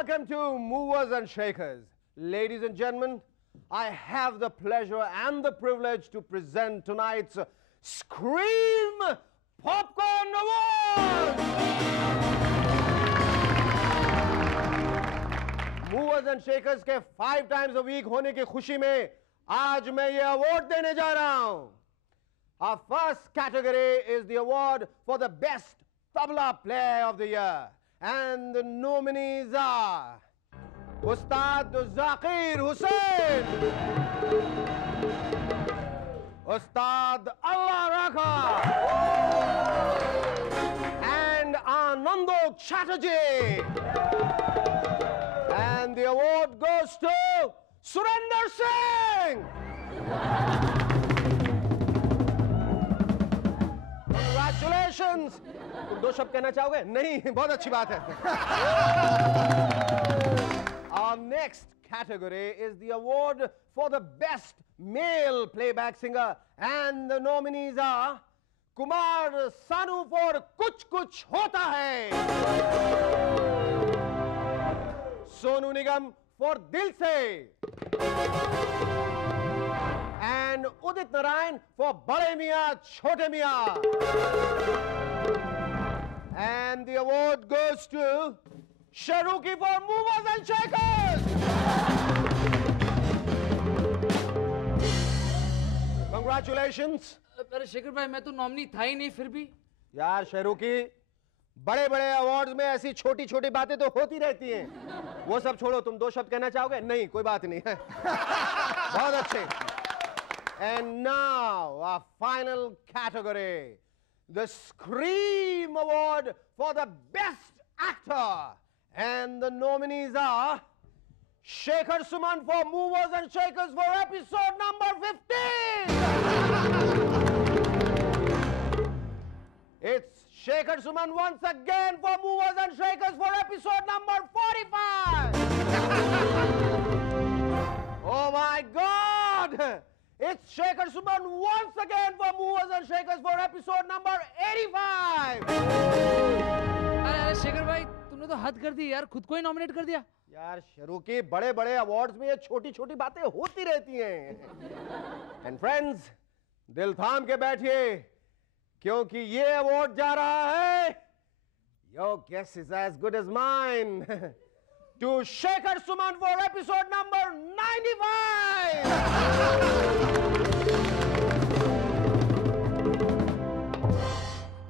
Welcome to Movers and Shakers. Ladies and gentlemen, I have the pleasure and the privilege to present tonight's Scream Popcorn Awards! Movers and Shakers के 5 times a week होने की खुशी में आज मैं ये award देने जा रहा हूं. Our first category is the award for the best tabla player of the year. And the nominees are Ustad Zakir Hussain, Ustad Allah Rakha, and Anando Chatterjee. And the award goes to Surinder Singh. Congratulations. तुम 2 शब्द कहना चाहोगे? नहीं, बहुत अच्छी बात है. Our next category is the award for the best male playback singer, and the nominees are Kumar Sanu for Kuch Kuch Hota Hai, Sonu Nigam for Dil Se, and Udit Narayan for Bade Miyan Chote Miyan. And the award goes to Shahrukhi for Movers and Shakers. Congratulations. अरे शेखर भाई मैं तो nominee था ही नहीं फिर भी. यार शाहरुखी, बड़े-बड़े अवार्ड्स में ऐसी छोटी-छोटी बातें तो होती रहती हैं. वो सब छोड़ो, तुम 2 शब्द कहना चाहोगे? नहीं, कोई बात नहीं है. बहुत अच्छे. And now our final category, the Scream Award for the Best Actor. And the nominees are Shekhar Suman for Movers and Shakers for episode number 15. It's Shekhar Suman once again for Movers and Shakers for episode number 45. Oh my God! It's Shekhar Suman once again for Movers and Shakers for episode number 85. अरे शेखर भाई तुमने तो हद कर दी यार, खुद को ही nominate कर दिया. यार शाहरुखी, बड़े-बड़े अवार्ड्स में ये छोटी-छोटी बातें होती रहती हैं. एंड फ्रेंड्स, दिल थाम के बैठिए क्योंकि ये अवार्ड जा रहा है, your guess is as good as mine, to Shekhar Suman for episode number 95.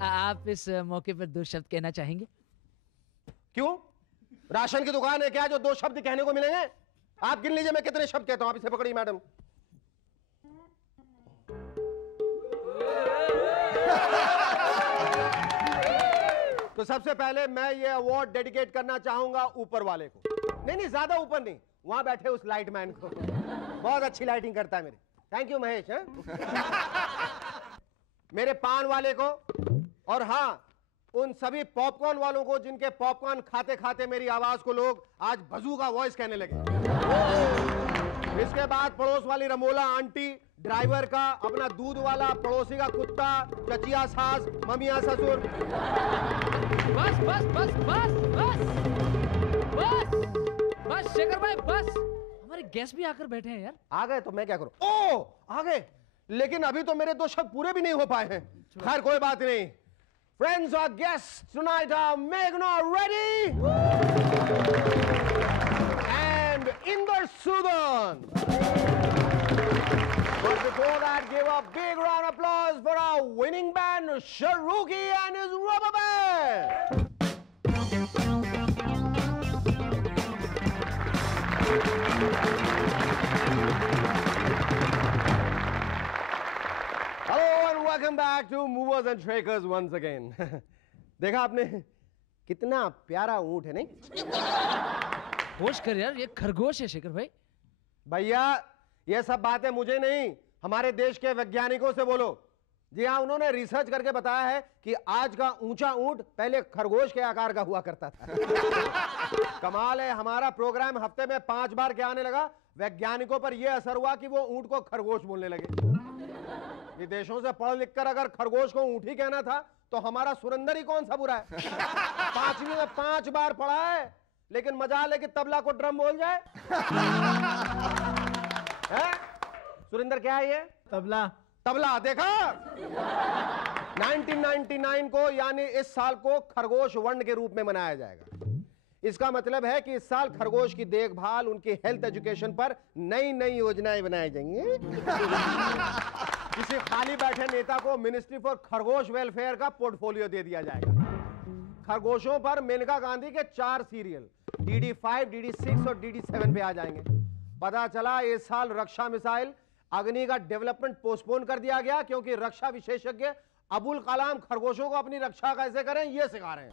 आप इस मौके पर 2 शब्द कहना चाहेंगे? क्यों? राशन की दुकान है क्या जो 2 शब्द कहने को मिलेंगे? आप गिन लीजिए मैं कितने शब्द कहता हूं. आप इसे पकड़िए मैडम. तो सबसे पहले मैं ये अवार्ड डेडिकेट करना चाहूंगा ऊपर वाले को. नहीं, ज्यादा ऊपर नहीं, वहां बैठे उस लाइट मैन को. बहुत अच्छी लाइटिंग करता है मेरे. Thank you Mahesh. मेरे पान वाले को, और हाँ उन सभी पॉपकॉर्न वालों को जिनके पॉपकॉर्न खाते खाते मेरी आवाज को लोग आज बजूका वॉइस कहने लगे. इसके बाद पड़ोस वाली रमोला आंटी, ड्राइवर का, अपना दूध वाला, पड़ोसी का कुत्ता, चचिया सास, ममिया ससुर. बस बस बस बस बस बस बस शेखर भाई बस. हमारे गेस्ट भी आकर बैठे हैं यार. आ गए तो मैं क्या करूं? ओ आ गए, लेकिन अभी तो मेरे 2 शब्द पूरे भी नहीं हो पाए हैं. खैर कोई बात नहीं. Friends, our guests tonight are Meghna Reddy and Inder Sudan. But before that, give a big round of applause for our winning band, Shahrukhi and his rubber band. Hello and welcome back to Movers and Shakers once again. देखा आपने कितना प्यारा ऊंट है, नहीं? होश कर यार, ये खरगोश है शेखर भाई. भैया ये सब बातें मुझे नहीं, हमारे देश के वैज्ञानिकों से बोलो. जी हाँ, उन्होंने रिसर्च करके बताया है कि आज का ऊंचा ऊंट पहले खरगोश के आकार का हुआ करता था। कमाल है, हमारा प्रोग्राम हफ्ते में 5 बार क्या आने लगा, वैज्ञानिकों पर यह असर हुआ कि वो ऊंट को खरगोश बोलने लगे। विदेशों से पढ़ लिख कर अगर खरगोश को ऊंट ही कहना था तो हमारा सुरेंद्र ही कौन सा बुरा है। 5वीं में 5 बार पढ़ा है, लेकिन मजाल है कि तबला को ड्रम बोल जाए। है? सुरेंद्र क्या है ये? तबला। तबला। देखा, 1999 को यानी इस साल को खरगोश वर्ण के रूप में मनाया जाएगा। इसका मतलब है कि इस साल खरगोश की देखभाल, उनकी हेल्थ एजुकेशन पर नई नई योजनाएं बनाई जाएंगी। किसी खाली बैठे नेता को मिनिस्ट्री फॉर खरगोश वेलफेयर का पोर्टफोलियो दे दिया जाएगा। खरगोशों पर मेनका गांधी के 4 सीरियल DD5, DD6 और DD7 पे आ जाएंगे। पता चला इस साल रक्षा मिसाइल अग्नि का डेवलपमेंट पोस्टपोन कर दिया गया क्योंकि रक्षा विशेषज्ञ अबुल कलाम खरगोशों को अपनी रक्षा कैसे करें ये सिखा रहे हैं।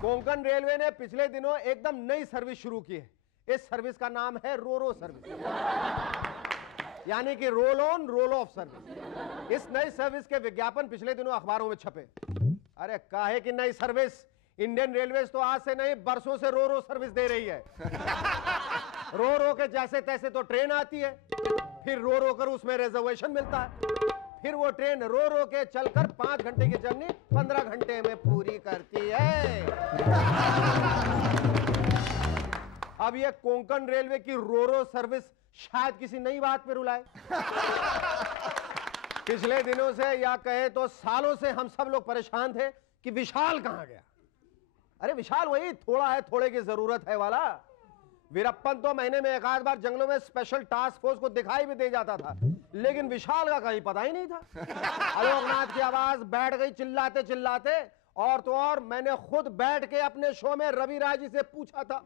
कोंकण रेलवे ने पिछले दिनों एकदम नई सर्विस शुरू की है। इस सर्विस का नाम है रोरो सर्विस, यानी कि roll on roll of service. इस नई सर्विस के विज्ञापन पिछले दिनों अखबारों में छपे। अरे काहे की नई सर्विस, इंडियन रेलवेज तो आज से नहीं बरसों से रोरो सर्विस दे रही है। रो रो के जैसे तैसे तो ट्रेन आती है, फिर रो रो कर उसमें रिजर्वेशन मिलता है, फिर वो ट्रेन रो रो के चलकर 5 घंटे की जर्नी 15 घंटे में पूरी करती है। अब ये कोंकण रेलवे की रो रो सर्विस शायद किसी नई बात पे रुलाए। पिछले दिनों से या कहे तो सालों से हम सब लोग परेशान थे कि विशाल कहां गया। अरे विशाल वही थोड़ा है थोड़े की जरूरत है वाला। वीरप्पन तो महीने में 1 आध बार जंगलों में स्पेशल टास्क फोर्स को दिखाई भी दे जाता था, लेकिन विशाल का कहीं पता ही नहीं था। आलोकनाथ की आवाज बैठ गई चिल्लाते चिल्लाते, और तो और मैंने खुद बैठ के अपने शो में रवि राय जी से पूछा था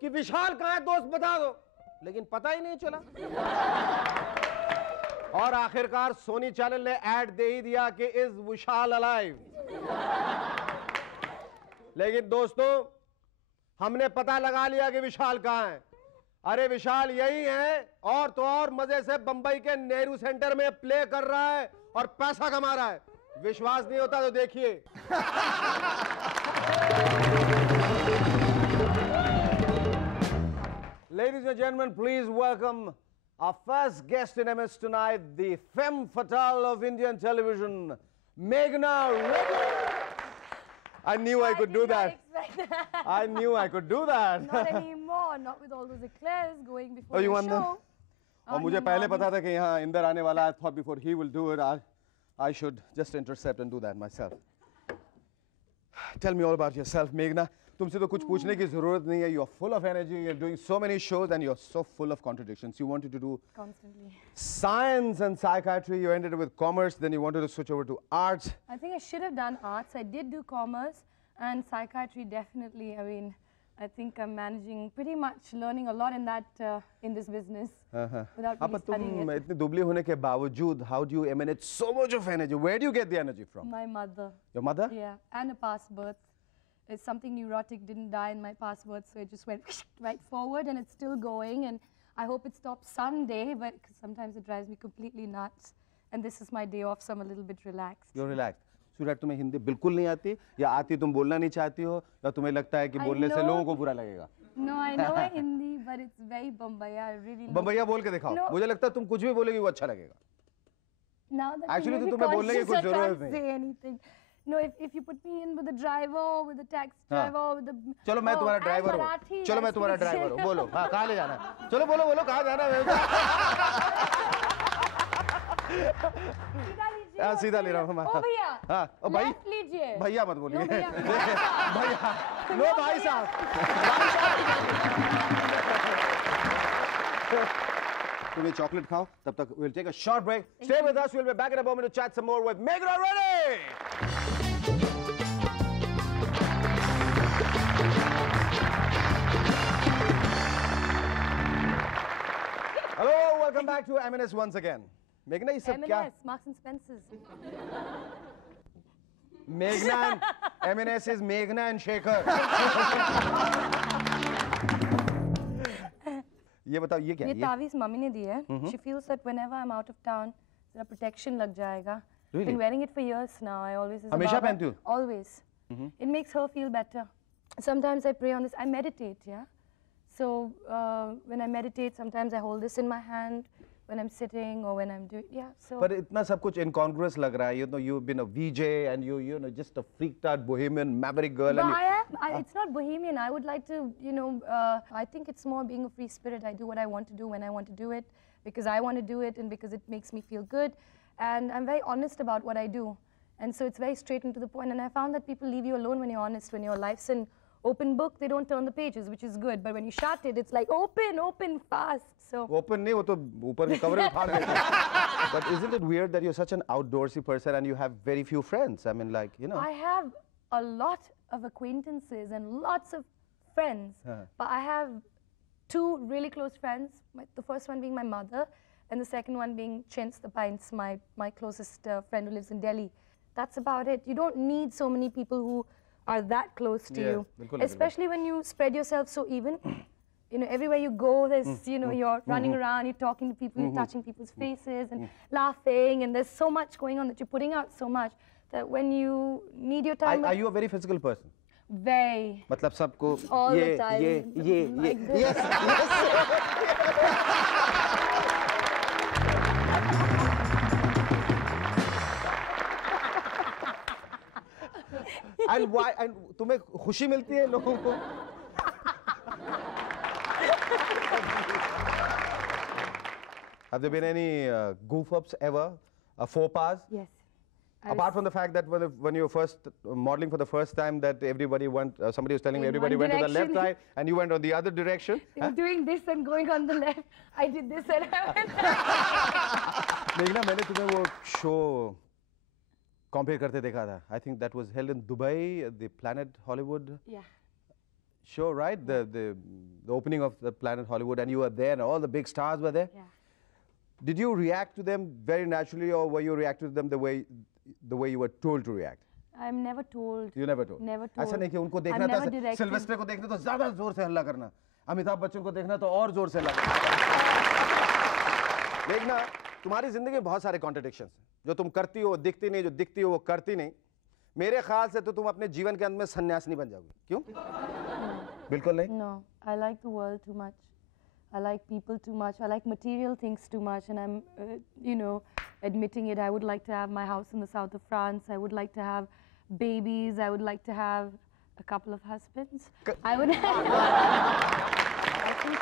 कि विशाल कहां है दोस्त बता दो, लेकिन पता ही नहीं चला। और आखिरकार सोनी चैनल ने ऐड दे ही दिया कि इज विशाल अलाइव। लेकिन दोस्तों हमने पता लगा लिया कि विशाल कहां है। अरे विशाल यही है, और तो और मजे से बंबई के नेहरू सेंटर में प्ले कर रहा है और पैसा कमा रहा है। विश्वास नहीं होता तो देखिए। Ladies and gentlemen, please welcome our first guest in MS tonight, the femme fatale of Indian television, Meghna Reddy. I knew I could do that. I knew I could do that. Not anymore. Not with all those eclairs going before Oh, you the want them? show. और मुझे पहले पता था कि यहाँ इंदर आने वाला है. I thought before he will do it, I should just intercept and do that myself. Tell me all about yourself, Meghna. तुमसे तो कुछ पूछने की जरूरत नहीं है. You're full of energy. You're doing so many shows and you're so full of contradictions. You wanted to do Constantly. science and psychiatry. You ended up with commerce. Then you wanted to switch over to arts. I think I should have done arts. I did do commerce and psychiatry definitely. I mean, I think I'm managing pretty much learning a lot in that in this business without really studying तुम it. इतने दुबले होने के बावजूद, how do you emanate so much of energy? Where do you get the energy from? My mother. Your mother? Yeah, and a past birth. It's something neurotic didn't die in my past birth, so it just went right forward, and it's still going. And I hope it stops someday, but 'cause sometimes it drives me completely nuts. And this is my day off, so I'm a little bit relaxed. You're relaxed. Sweetheart तुम्हें हिंदी बिल्कुल नहीं आती, या आती तुम बोलना नहीं चाहती हो, या तुम्हें लगता है कि बोलने से लोगों को बुरा लगेगा? No, I know Hindi, but it's very Bombaya. I really love बम्बैया बोल के दिखाओ. No. मुझे लगता है तुम कुछ भी बोलेगी वो अच्छा लगेगा. Now that Actually, you तो make me तुम्हें बोलने की conscious, कुछ I जरूरत can't नहीं. say anything. No, if you put me in with the driver, with the taxi हाँ. driver, with the चलो मैं तुम्हारा and ड्राइवर हूँ. Marathi, चलो I मैं तुम्हारा speak ड्राइवर हूँ. German. बोलो, हाँ कहाँ ले जाना है? चलो बोलो बोलो कहाँ जाना है? हाँ, सीधा ले रहा हूँ. ओ भैया. हाँ, ओ भाई. Left लीजिए. भैया मत बोलिए. नो भैया. भैया. नो भाई साहब. तुम ये चॉकलेट खाओ, तब तक we'll take a short break. Stay with us. We'll be back in a moment to chat some more with Meghna Reddy. Hello, welcome back to M&S once again. Meghna, ये सब क्या? M&S, Marks and Spencers. Meghna and M&S is Meghna and Shekhar. ये बताओ ये क्या ये है? तावीज़ mummy ने दी है. She feels that whenever I'm out of town, जरा protection लग जाएगा. Really? Been wearing it for years now. I always. as a हमेशा Baba, पहनती हो? Always. It makes her feel better. Sometimes I pray on this. I meditate, yeah. So when I meditate, sometimes I hold this in my hand when I'm sitting or when I'm doing, yeah. So. पर इतना सब कुछ incongruous लग रहा है. You know, you've been a VJ and you know just a freaked out bohemian maverick girl. But And it's not bohemian. I would like to, you know, I think it's more being a free spirit. I do what I want to do when I want to do it because I want to do it and because it makes me feel good. And I'm very honest about what I do. And so it's very straight and to the point. And I found that people leave you alone when you're honest, when your life's an open book, they don't turn the pages, which is good. But when you shut it, it's like open, fast. So. Open नहीं वो तो ऊपर के cover उठा रहे थे. But isn't it weird that you're such an outdoorsy person and you have very few friends? I mean, like, you know. I have a lot of acquaintances and lots of friends, but I have two really close friends. The first one being my mother, and the second one being Chintz the Pints, my closest friend who lives in Delhi. That's about it. You don't need so many people who are that close to you, especially when you spread yourself so even. You know, everywhere you go, there's, you know, you're running around, you're talking to people, you're touching people's faces and laughing, and there's so much going on that you're putting out so much that when you need your time. Are you a very physical person? Very. मतलब सबको All the time. Like this. yes. And why? And तुम्हें खुशी मिलती है लोगों को? Have there been any goof ups ever? Faux pas? Yes. Apart from the fact that when you were first modeling for the first time, that everybody went, somebody was telling me In everybody one went to the left direction. side and you went on the other direction. They were doing this and going on the left. I did this and I went. लेकिन ना मैंने तुम्हें वो show compare करते देखा था. I think that was held in Dubai, the Planet Hollywood Yeah. show, right? The opening of the Planet Hollywood, and you were there, and all the big stars were there. Yeah. Did you react to them very naturally, or were you reacting to them the way you were told to react? I'm never told. You never told. Never told. ऐसा नहीं कि उनको देखना I'm था. never directed. Sylvester को देखना तो ज़्यादा जोर से हल्ला करना. अमिताभ बच्चन को देखना तो और जोर से हल्ला करना. देखना, तुम्हारी जिंदगी में बहुत सारे कॉन्ट्रडिक्शंस हैं. जो तुम करती हो दिखती नहीं, जो दिखती हो वो करती नहीं. मेरे ख्याल से तो तुम अपने जीवन के अंत में सन्यासिनी बन जाओगी. क्यों? बिल्कुल नहीं. No, I like the world too much. I like people too much. I like material things too much, and I'm, you know, admitting it. I would like to have my house in the south of France. I would like to have babies. I would like to have a couple of husbands. I would. I think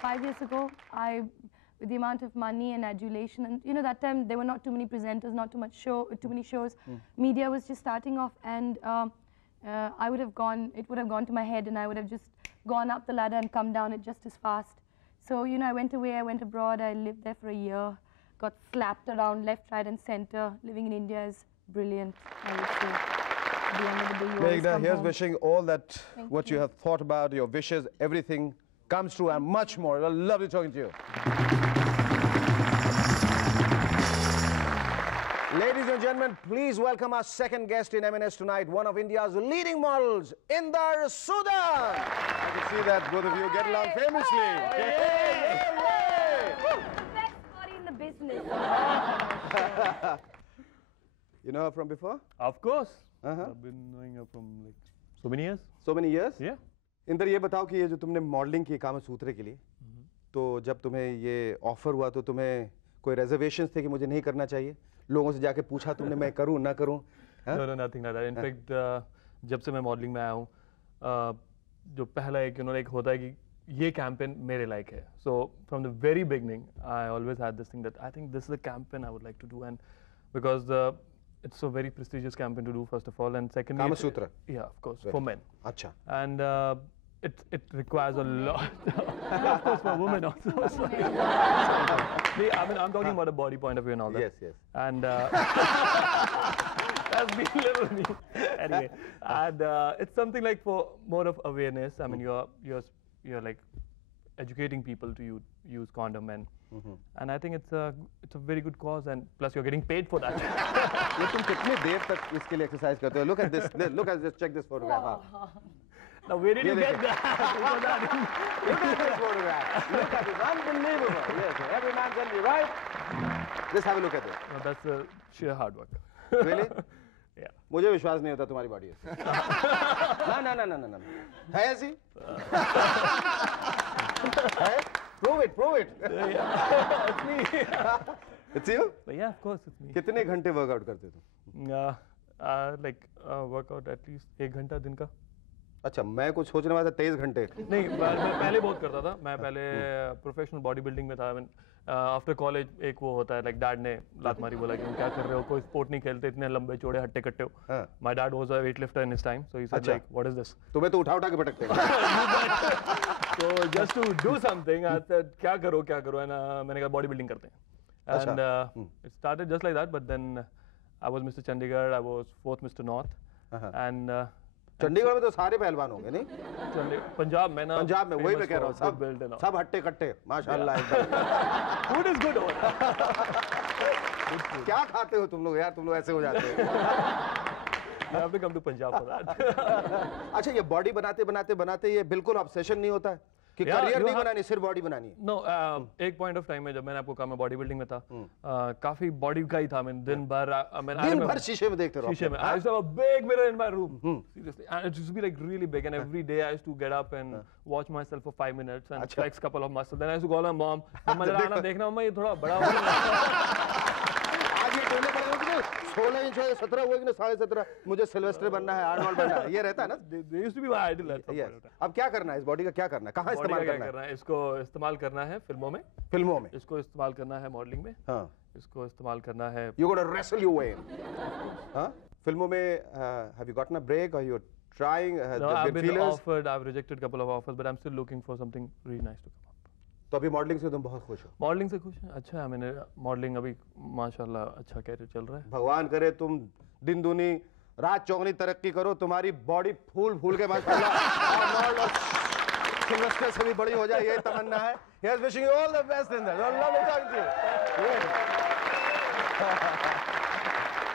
5 years ago, with the amount of money and adulation, and you know, that time there were not too many presenters, not too many shows. Media was just starting off, and I would have gone. It would have gone to my head, and I would have just gone up the ladder and come down it just as fast. So, you know, I went away, I went abroad, I lived there for a year, got slapped around left, right and center. Living in India is brilliant, I would say. At the end of the day, you always Meghna, come here's home. wishing all that Thank what you have thought about, your wishes, everything comes true and much more. It was lovely talking to you. Ladies and gentlemen, please welcome our second guest in M&S tonight, one of India's leading models, Inder Sudan. I can see that both of you get along famously. The best body in the business. You know her from before? Of course. Uh-huh. I've been knowing her from like so many years. So many years? Yeah. Inder ये बताओ कि ये जो तुमने modelling की कामसूत्र के लिए, तो जब तुम्हें ये ऑफर हुआ तो तुम्हें कोई रिजर्वेशंस थे कि मुझे नहीं करना चाहिए? लोगों से जाके पूछा तुमने मैं करूं ना करूं? No, nothing like that. In fact, जब से मैं मॉडलिंग में आया हूँ, जो पहला एक लाइक होता है कि ये कैंपेन मेरे लायक है. So from the very beginning, I always had this thing that I think this is the campaign I would like to do, and because it's a very prestigious campaign to do first of all, and secondly, Kamasutra. Yeah, of course, for men. अच्छा. And it requires a lot. Yeah, of course, for women also. Sorry. I mean, I'm talking about a body point of view and all that. Yes, yes. And that's been little me. Anyway, and it's something like for more of awareness. I mean, you're like educating people to use condom, and I think it's a very good cause, and plus you're getting paid for that. ये तुम कितनी देर तक इसके लिए exercise करते हो? Look at this. Look at this. Check this photograph out. Now where did ये you get देखिए। that? Because I didn't- Look at this photograph. Look at this. Unbelievable. Yes, every man can be right. Just have a look at this. No, that's sheer hard work. Really? Yeah. मुझे विश्वास नहीं होता तुम्हारी body है। ना ना ना ना ना ना है ऐसी? है? Prove it, prove it. It's me. It's you? But yeah, of course it's me. कितने घंटे वर्कआउट करते हो तुम? Like workout at least 1 घंटा दिन का. अच्छा मैं कुछ सोचने वाला था 23 घंटे। नहीं मैं पहले बहुत करता था. मैं पहले प्रोफेशनल बॉडी बिल्डिंग में था. आफ्टर कॉलेज एक वो होता है लाइक डैड ने लात मारी, बोला कि तुम क्या कर रहे हो, कोई स्पोर्ट नहीं खेलते, इतने लंबे चौड़े हट्टे कट्टे हो. हाँ। My dad was a weightlifter in his time, so he said अच्छा। Like what is this. तुम्हें तो उठा उठा के पटकते हैं। So just to do something, I said क्या करो and मैंने कहा बॉडी बिल्डिंग करते हैं. अच्छा। And it started just like that, but then I was Mr. Chandigarh, I was 4th Mr. North, and Chandigarh में तो सारे पहलवान होंगे नहीं? पंजाब में ना, पंजाब में वही मैं कह रहा हूँ, सब हट्टे कट्टे माशाल्लाह एकदम। Food is good. क्या खाते हो तुम लोग यार, तुम लोग ऐसे हो जाते हो। I have to come to Punjab for that. अच्छा ये बॉडी बनाते बनाते बनाते ये बिल्कुल ऑब्सेशन नहीं होता है कि Yeah, करियर you नहीं have- बनानी, सिर्फ बॉडी बनानी है? No, एक पॉइंट ऑफ टाइम में जब मैंने आपको कहा मैं बॉडी बिल्डिंग में था, काफी बॉडी का ही था. मैं दिन भर दिन भर शीशे में देखते रहो शीशे में. I used to have a big mirror in my room. Seriously, and it used to be like really big. And every day I used to get up and watch myself for 5 minutes and अच्छा। flex couple of muscles. Then I used to call my mom. मम्मा जरा आना देखना, मम्मा ये थोड़ा बड़ा हो गया. आज ये टोले पड़े हो कि 16 इंच हो, 17 हुए कि 17.5, मुझे सिल्वेस्टर बनना है, आर्नोल्ड बनना है, ये रहता है ना? They used to be my idol at some Yes. point of time. अब क्या करना है इस बॉडी का, क्या करना है, कहाँ Body इस्तेमाल का क्या करना है? करना है? इसको इस्तेमाल करना है फिल्मों में, फिल्मों में? इसको इस्तेमाल करना है मॉडलिंग में, हाँ। इसको इस्तेमाल करना है. You gotta wrestle your way in. हाँ? फिल्मों में have you gotten a break or you're trying? Has No, there I've been been feelers? offered, I've rejected a couple of offers, but I'm still looking for something really nice to come up. तो अभी modelling से तुम बहुत खुश हो? Modelling से खुश है. अच्छा है, मैंने मॉडलिंग अभी माशाल्लाह अच्छा कैरियर चल रहा है. भगवान करे तुम दिन दूनी रात चौगनी तरक्की करो, तुम्हारी बॉडी फूल फूल के माशाल्लाह आर्नोल्ड और सिल्वेस्टर से भी बड़ी हो जाए, यही तमन्ना है. He is wishing you all the best in that. Lovely talking to you.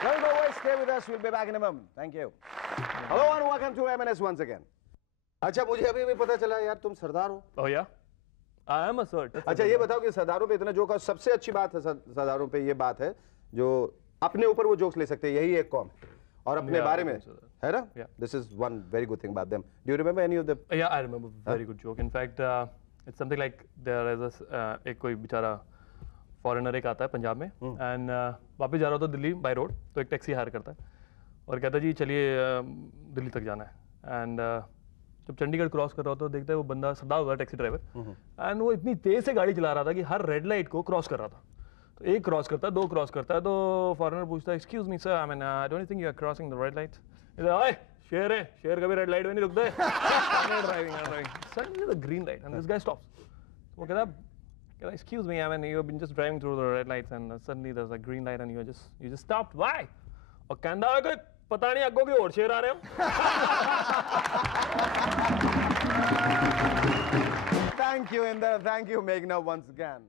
Don't go away, stay with us. We'll be back in a moment. Thank you. Hello and welcome to M&S once again. अच्छा मुझे अभी भी पता चला यार तुम सरदार हो. Oh yeah, I am a sir. अच्छा ये बताओ कि सरदारों पे इतना जोक है, सबसे अच्छी बात है सरदारों पे ये बात है जो अपने ऊपर वो जोक्स ले सकते हैं, यही एक कौम और अपने Yeah, बारे I में think so. है ना? Yeah. This is one very good thing about them. Do you remember any of the? Yeah, I remember very good joke. In fact, it's something like there is a एक कोई बेचारा foreigner एक आता है पंजाब में and वापस जा रहा होता दिल्ली बाय रोड, तो एक टैक्सी हायर करता है और कहता है जी चलिए दिल्ली तक जाना है. एंड जब चंडीगढ़ क्रॉस कर रहा होता है देखता है वो बंदा सरदार होता है टैक्सी ड्राइवर, एंड वो इतनी तेज से गाड़ी चला रहा था कि हर रेड लाइट को क्रॉस कर रहा था. तो एक क्रॉस करता है, दो क्रॉस करता है, तो फॉरेनर पूछता है excuse me sir, I mean I don't think you are crossing the red lights. ओए शेर है, शेर कभी रेड लाइट में नहीं रुकता है. Driving suddenly the green light and this guy stops. वो कहता है excuse me, I mean you have been just driving through the red lights and suddenly there's a green light and you just stopped. Why? और कहता है कि पता नहीं अग्गों के और शेर आ रहे हो. Thank you, Inder. Thank you, Meghna, once again.